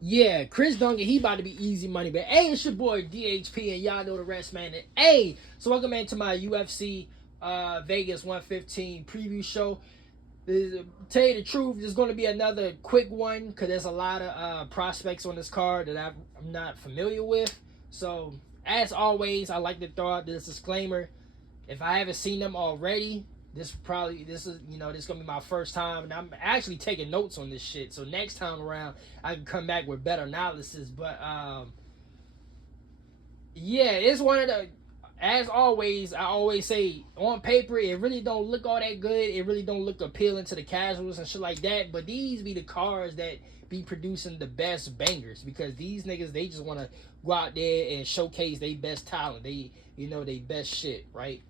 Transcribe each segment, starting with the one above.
Yeah, Chris Duncan, he about to be easy money. But hey, it's your boy DHP, and y'all know the rest, man. And hey, so welcome into my UFC Vegas 115 preview show. Tell you the truth, there's going to be another quick one because there's a lot of prospects on this card that I'm not familiar with. So, as always, I like to throw out this disclaimer. If I haven't seen them already, this is this is gonna be my first time, and I'm actually taking notes on this shit. So next time around, I can come back with better analysis. But yeah, it's one of the. As always, I always say on paper it really don't look all that good. It really don't look appealing to the casuals and shit like that. But these be the cars that be producing the best bangers because these niggas they just want to go out there and showcase their best talent. They best shit, right?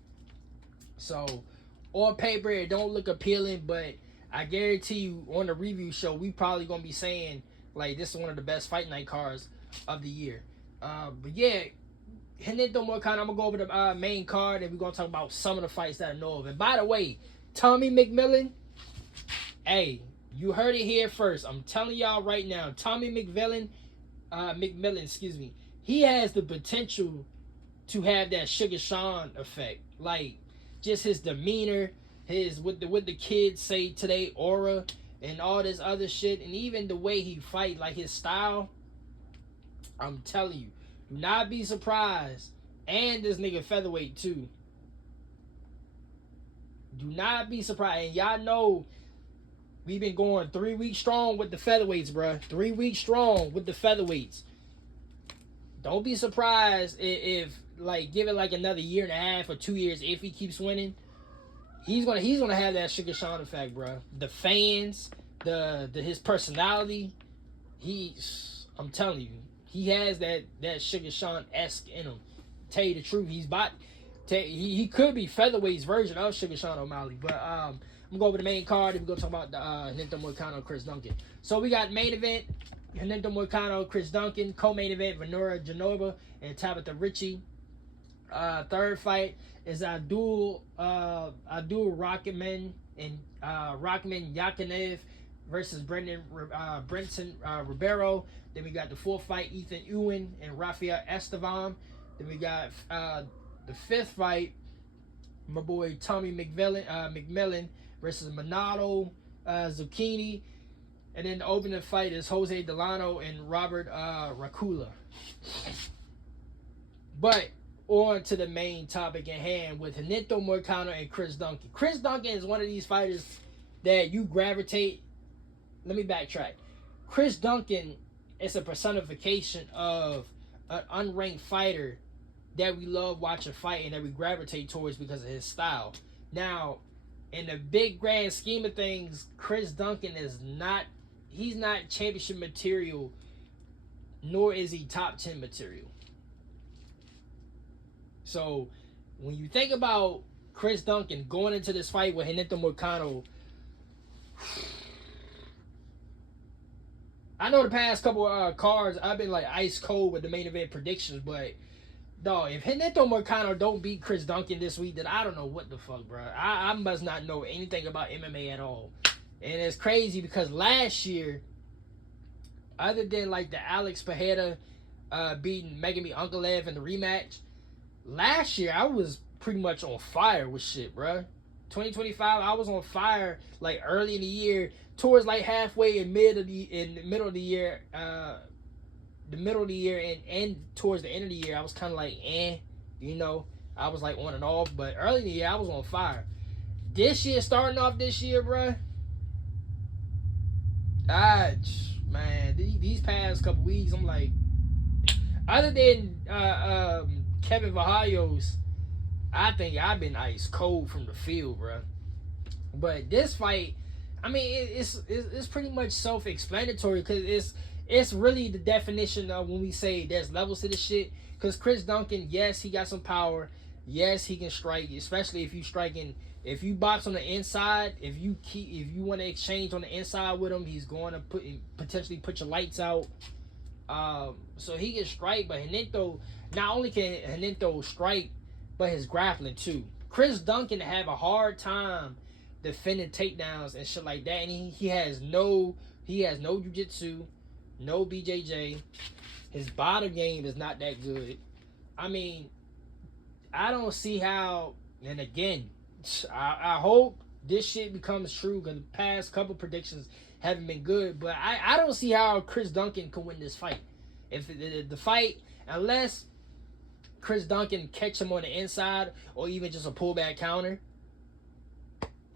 So on paper it don't look appealing, but I guarantee you on the review show we probably gonna be saying like this is one of the best fight night cars of the year. But yeah, Henito Moicano, I'm gonna go over the main card and we're gonna talk about some of the fights that I know of. And by the way, Tommy Mcmillen, hey, you heard it here first. I'm telling y'all right now, Tommy McMillan, excuse me, he has the potential to have that Sugar Sean effect. Like just his demeanor, his what the kids say today, aura, and all this other shit, and even the way he fight, like his style. I'm telling you, do not be surprised. And this nigga featherweight too. Do not be surprised. And y'all know we've been going 3 weeks strong with the featherweights, bruh. 3 weeks strong with the featherweights. Don't be surprised if like give it like another year and a half or 2 years if he keeps winning. He's gonna have that Sugar Sean effect, bro. The fans, the his personality. I'm telling you, he has that Sugar Sean esque in him. Tell you the truth, he could be featherweight's version of Sugar Sean O'Malley. But I'm gonna go over the main card and we're gonna talk about Henito Moicano, Chris Duncan. So we got main event. Henito Moicano, Chris Duncan. Co-main event, Venora Genova and Tabitha Ritchie. Third fight is Abdul Rockman and Rockman Yakinev versus Brenton Ribeiro. Then we got the fourth fight, Ethan Ewan and Rafael Estevam. Then we got the fifth fight, my boy Tommy McMillan versus Minato Zucchini. And then the opening fight is Jose Delano and Robert Racula. But on to the main topic at hand with Henito Moicano and Chris Duncan. Chris Duncan is one of these fighters that you gravitate. Let me backtrack. Chris Duncan is a personification of an unranked fighter that we love watching fight and that we gravitate towards because of his style. Now, in the big grand scheme of things, Chris Duncan he's not championship material, nor is he top 10 material. So when you think about Chris Duncan going into this fight with Henito Moicano, I know the past couple cards I've been like ice cold with the main event predictions, but dog, if Henito Moicano don't beat Chris Duncan this week, then I don't know what the fuck, bro. I must not know anything about MMA at all. And it's crazy because last year, other than like the Alex Pereira beating Megami Unkalev in the rematch, last year I was pretty much on fire with shit, bro. 2025, I was on fire like early in the year, towards like halfway in middle of the year, and towards the end of the year, I was kind of like, I was like on and off. But early in the year, I was on fire. This year, starting off this year, bro. Man, these past couple weeks, I'm like, other than Kevin Vajallos, I think I've been ice cold from the field, bro. But this fight, I mean, it's pretty much self-explanatory because it's really the definition of when we say there's levels to this shit. Because Chris Duncan, yes, he got some power. Yes, he can strike, especially if you box on the inside. If you want to exchange on the inside with him, he's going to potentially put your lights out. So he can strike, but Henito, not only can Henito strike, but his grappling too. Chris Duncan have a hard time defending takedowns and shit like that, and he has no jiu-jitsu. no BJJ. His bottom game is not that good. I mean, I don't see how. And again, I hope this shit becomes true because the past couple predictions haven't been good. But I don't see how Chris Duncan can win this fight. If the fight, unless Chris Duncan catch him on the inside or even just a pullback counter,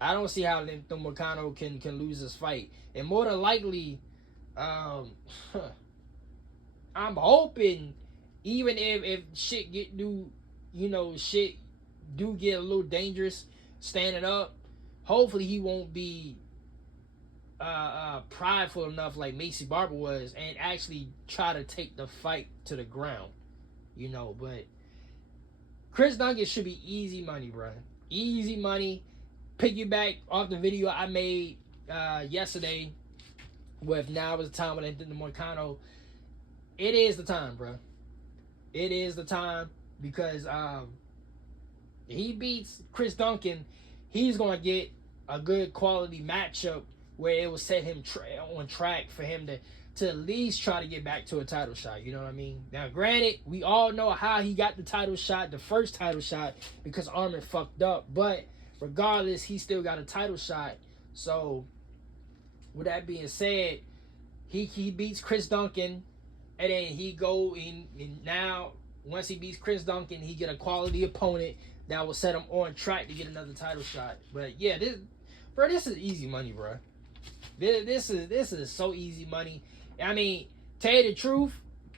I don't see how Mcmillen can lose this fight. And more than likely, I'm hoping even if shit shit do get a little dangerous standing up, hopefully he won't be prideful enough like Macy Barber was and actually try to take the fight to the ground, but Chris Duncan should be easy money, bro. Easy money. Piggyback off the video I made yesterday with now is the time when I did the Moicano. It is the time, bro. It is the time because he beats Chris Duncan, he's going to get a good quality matchup where it will set him on track for him to at least try to get back to a title shot. You know what I mean? Now, granted, we all know how he got the title shot, the first title shot, because Armin fucked up. But regardless, he still got a title shot. So, with that being said, he beats Chris Duncan, and then he go in, and now once he beats Chris Duncan, he get a quality opponent that will set him on track to get another title shot. But yeah, this is easy money, bro. This is so easy money. I mean, tell you the truth,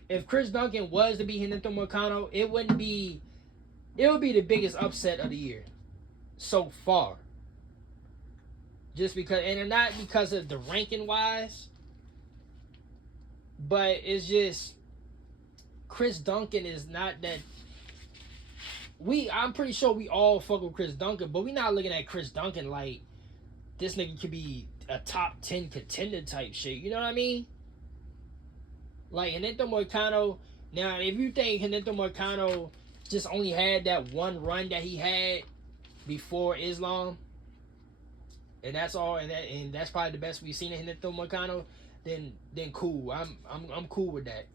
if Chris Duncan was to beat Renato Moicano, it would be the biggest upset of the year so far. Just because, and not because of the ranking wise, but it's just Chris Duncan is not that. I'm pretty sure we all fuck with Chris Duncan, but we not looking at Chris Duncan like this nigga could be a top 10 contender type shit. You know what I mean? Like Renato Moicano. Now, if you think Renato Moicano just only had that one run that he had before Islam, and that's all, and that's probably the best we've seen of Renato Moicano, then cool. I'm cool with that.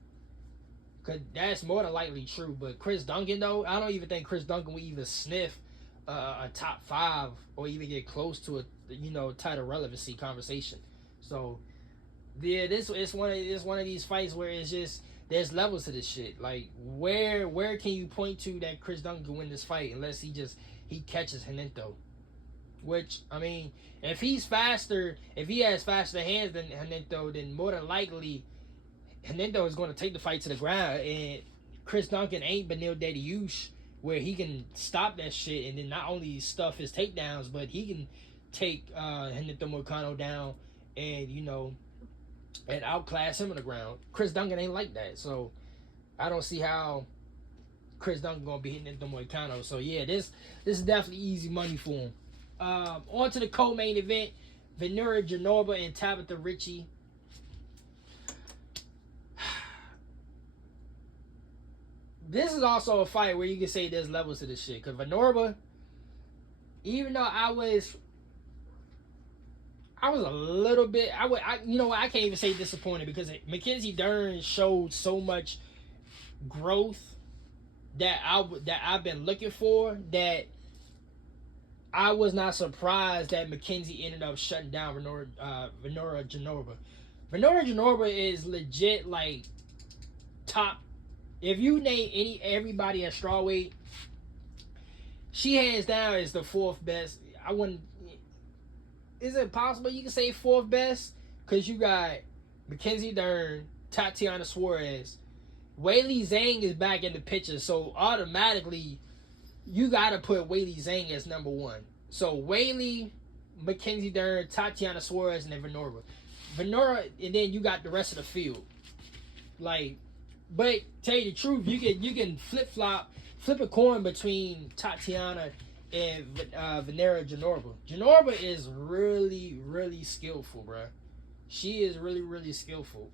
Cause that's more than likely true. But Chris Duncan though, I don't even think Chris Duncan would even sniff a top 5 or even get close to a title relevancy conversation. So yeah, it's one of these fights where it's just there's levels to this shit. Like where can you point to that Chris Duncan can win this fight unless he catches Renato? Which, I mean, if he has faster hands than Renato, then more than likely Renato is going to take the fight to the ground, and Chris Duncan ain't Beneil Dariush where he can stop that shit and then not only stuff his takedowns, but he can take Renato Moicano down and and outclass him on the ground. Chris Duncan ain't like that, so I don't see how Chris Duncan gonna be hitting Renato Moicano. So yeah, this is definitely easy money for him. On to the co-main event, Ventura Genova and Tabitha Ritchie. This is also a fight where you can say there's levels to this shit. Because Ventura, even though I was a little bit, I can't even say disappointed because Mackenzie Dern showed so much growth that I've been looking for that I was not surprised that Mackenzie ended up shutting down Ventura Genova. Ventura Genova is legit like top. If you name everybody at strawweight, she hands down is the 4th best. I wouldn't. Is it possible you can say 4th best? Because you got Mackenzie Dern, Tatiana Suarez, Weili Zhang is back in the picture, so automatically you gotta put Weili Zhang as number 1. So Weili, Mackenzie Dern, Tatiana Suarez, and then Ventura, and then you got the rest of the field. Like. But tell you the truth, you can flip a coin between Tatiana and Ventura Genova. Genova is really, really skillful, bro. She is really, really skillful.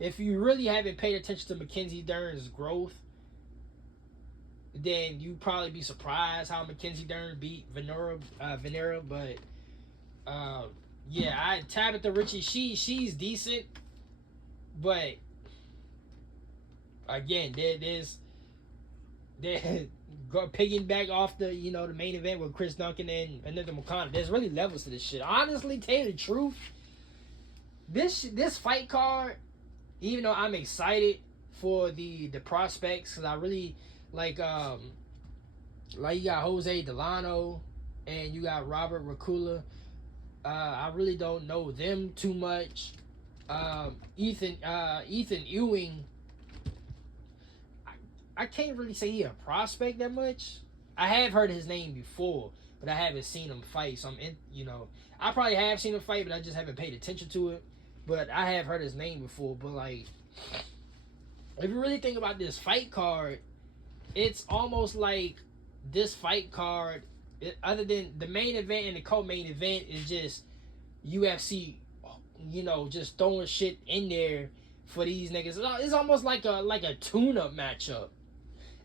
If you really haven't paid attention to Mackenzie Dern's growth, then you probably be surprised how Mackenzie Dern beat Ventura. But Yeah, Tabitha Ritchie, she's decent, but again, there go picking back off the the main event with Chris Duncan and Anita McConnell. There's really levels to this shit. Honestly, tell you the truth, this fight card, even though I'm excited for the prospects, because I really like you got Jose Delano and you got Robert Racula. I really don't know them too much. Ethan Ewing, I can't really say he a prospect that much. I have heard his name before, but I haven't seen him fight. So I probably have seen him fight, but I just haven't paid attention to it. But I have heard his name before. But like, if you really think about this fight card, it's almost like this fight card, other than the main event and the co-main event, is just UFC, just throwing shit in there for these niggas. It's almost like a tune-up matchup.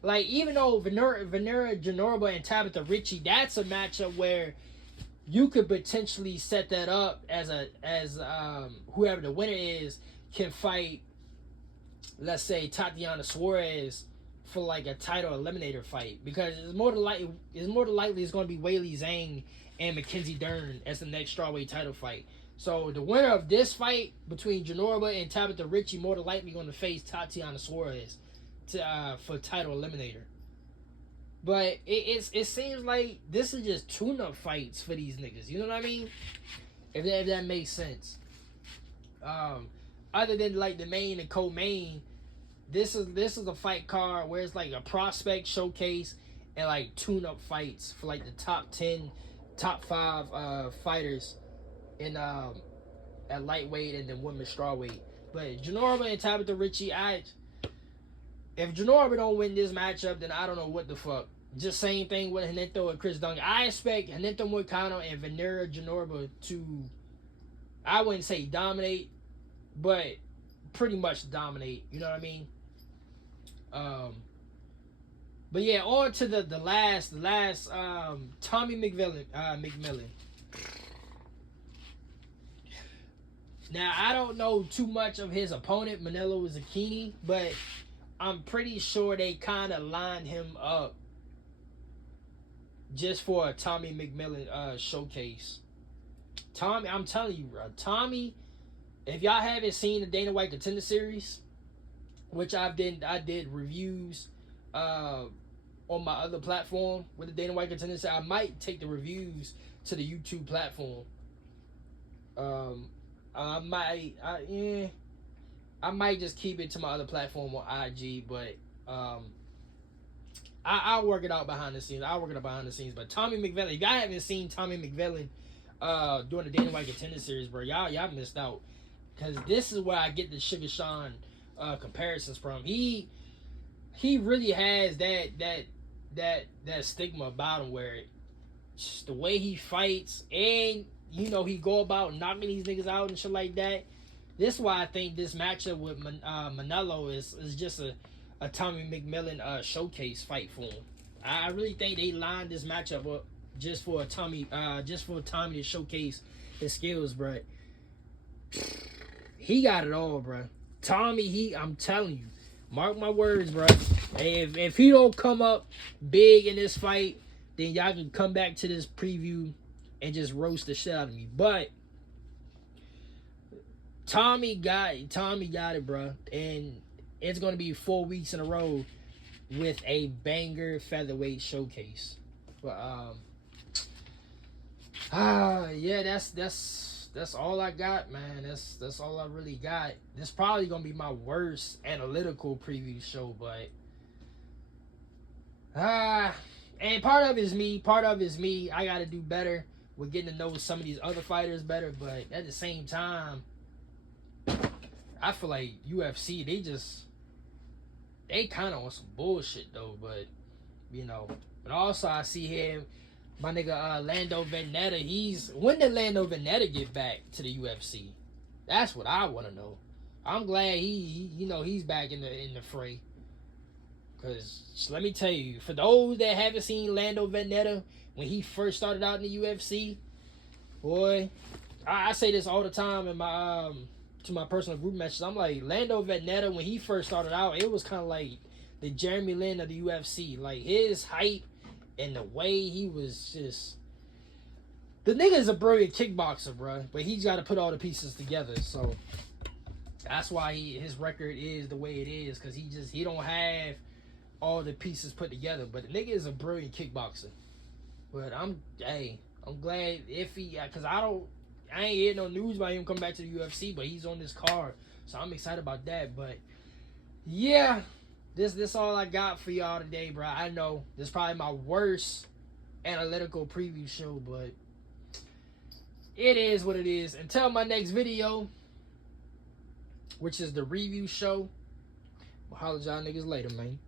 Like, even though Venera Janorba and Tabitha Ritchie, that's a matchup where you could potentially set that up as whoever the winner is can fight, let's say, Tatiana Suarez for like a title eliminator fight, because it's more than likely it's going to be Weili Zhang and Mackenzie Dern as the next strawweight title fight. So the winner of this fight between Janorba and Tabitha Ritchie more than likely going to face Tatiana Suarez for title eliminator. But it seems like this is just tune-up fights for these niggas. You know what I mean? If that makes sense. Other than like the main and co-main, this is a fight card where it's like a prospect showcase and like tune-up fights for like the top 10, top 5 fighters in at lightweight and then women's strawweight. But Janorba and Tabitha Ritchie, if Janorba don't win this matchup, then I don't know what the fuck. Just same thing with Hinento and Chris Duncan. I expect Hinento Moicano and Venera Janorba to, I wouldn't say dominate, but pretty much dominate. You know what I mean? But yeah, on to the last Tommy Mcmillen. Now, I don't know too much of his opponent, Manelo Zucchini, but I'm pretty sure they kind of lined him up just for a Tommy Mcmillen showcase. Tommy, I'm telling you, bro. Tommy, if y'all haven't seen the Dana White Contender Series, which I did reviews on my other platform with the Dana White Contender Series. I might take the reviews to the YouTube platform. I might just keep it to my other platform on IG, but I'll work it out behind the scenes. But Tommy McMillan, if y'all haven't seen Tommy McMillan during the Dana White Contender Series, bro, y'all missed out, because this is where I get the Sugar Sean comparisons from. He really has that stigma about him, where the way he fights and he go about knocking these niggas out and shit like that. This is why I think this matchup with Manelo is just a Tommy McMillan showcase fight for him. I really think they lined this matchup up just for Tommy to showcase his skills, bro. He got it all, bro. Tommy, I'm telling you, mark my words, bro. If he don't come up big in this fight, then y'all can come back to this preview and just roast the shit out of me. But Tommy got it, bro. And it's gonna be 4 weeks in a row with a banger featherweight showcase. But yeah, that's all I got, man. That's all I really got. This probably gonna be my worst analytical preview show, but and part of it is me. I gotta do better with getting to know some of these other fighters better, but at the same time, I feel like UFC, they kind of on some bullshit though, but but also I see here my nigga Lando Veneta. When did Lando Veneta get back to the UFC? That's what I want to know. I'm glad he's back in the fray. Cause let me tell you, for those that haven't seen Lando Veneta when he first started out in the UFC, boy, I say this all the time in my to my personal group messages. I'm like, Lando Veneta, when he first started out, it was kind of like the Jeremy Lin of the UFC. Like, his hype and the way he was just... The nigga is a brilliant kickboxer, bro. But he's got to put all the pieces together. So that's why his record is the way it is. Because he don't have all the pieces put together. But the nigga is a brilliant kickboxer. But I'm glad if he... Because I ain't hear no news about him coming back to the UFC. But he's on this card. So I'm excited about that. But yeah... This all I got for y'all today, bro. I know this is probably my worst analytical preview show, but it is what it is. Until my next video, which is the review show, I'll holler at y'all niggas later, man.